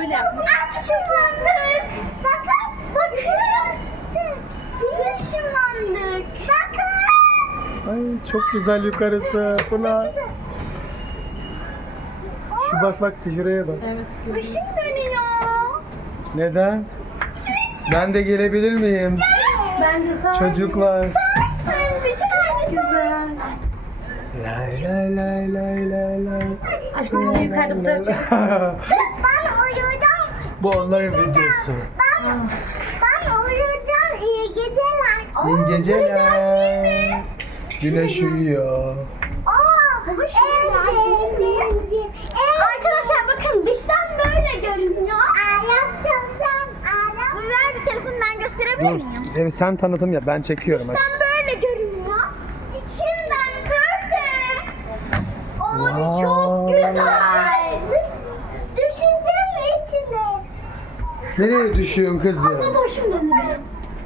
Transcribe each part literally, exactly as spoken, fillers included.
böyle yapmak. Işınlandık. Bakın. Bakın. Işınlandık. Bakın. Ay çok güzel yukarısı. Pınar. Şu bak bak şuraya bak. Evet. Başım dönüyor. Neden? Ben de gelebilir miyim? Ben de sağ Çocuklar. Sen bir tane Güzel. Lay lay lay lay lay lay. Aşkım biz de yukarıda fotoğraf çekelim. Ben uyudum. Bu onların videosu. Ben, ben uyuyacağım. İyi geceler. İyi geceler. Güneş uyuyor. Aa, bu şey Arkadaşlar bakın dıştan böyle görünüyor. Yapacağım sen. Ver bir telefonu ben gösterebilir Dur. miyim? Evet, sen tanıtım yap. Ben çekiyorum. hadi. Dıştan böyle görünüyor. İçinden böyle. Oo Vay. çok güzel. Düş, düşüneceğim içine. Nereye düşüyorsun kızım? Ama başım dönüyor.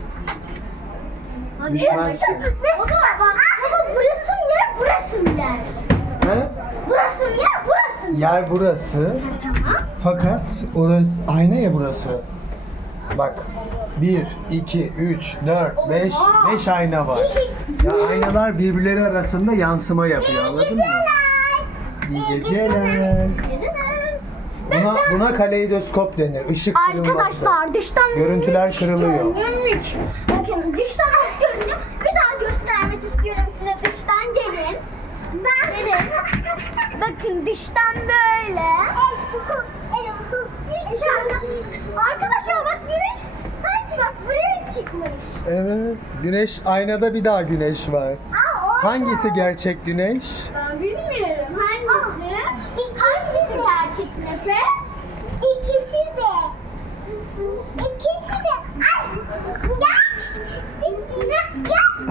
Düşmezsin. Baba, baba burası mı yer, burası mı yer? He? Burası mı yer, burası mı? Yer burası. Tamam. Fakat orası ayna ya burası. Bak. bir, iki, üç, dört, beş. beş ayna var. Ya aynalar birbirleri arasında yansıma yapıyor. Anladın mı? İyi geceler. Geceler. Buna, buna kaleidoskop denir. Işık kırılması. Arkadaşlar dıştan Görüntüler kırılıyor. Görünüş. Bakın dıştan görünüyor. Bir daha göstermek istiyorum size dıştan gelin. Ben gelin. Bakın dıştan böyle. İçeriden. Arkadaşlar bak güneş sanki bak buraya çıkmış. Evet. Güneş aynada bir daha güneş var. Aa, orada. Hangisi gerçek güneş? Ben bilmiyorum. Hangisi? Hangisi gerçek nefes? İkisi de. İkisi de. Ay. Gel. Gel.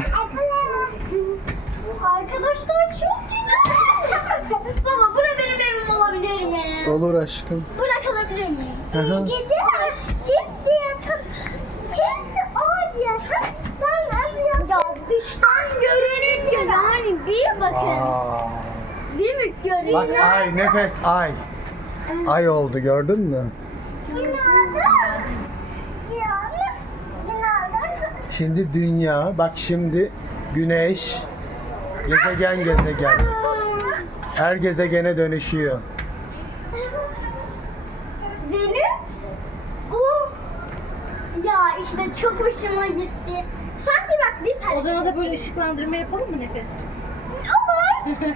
Arkadaşlar çok güzel. Baba bura benim evim olabilir mi? Olur aşkım. Bura kalabilir miyim? Hı hı. Gidiyor. Şimdi yatıp. Şimdi o yatıp. Ben yapacağım. Ya dıştan görününce yani bir bakın. Aa. Bir mi görünüyor? Bak ay, nefes ay. Ay oldu, gördün mü? Günaydın. Günaydın. Günaydın. Şimdi dünya, bak şimdi güneş, gezegen gezegen. Her gezegene dönüşüyor. Venüs. Bu. Ya işte çok hoşuma gitti. Sanki bak biz hani Odana da böyle ışıklandırma yapalım mı nefes için? olur.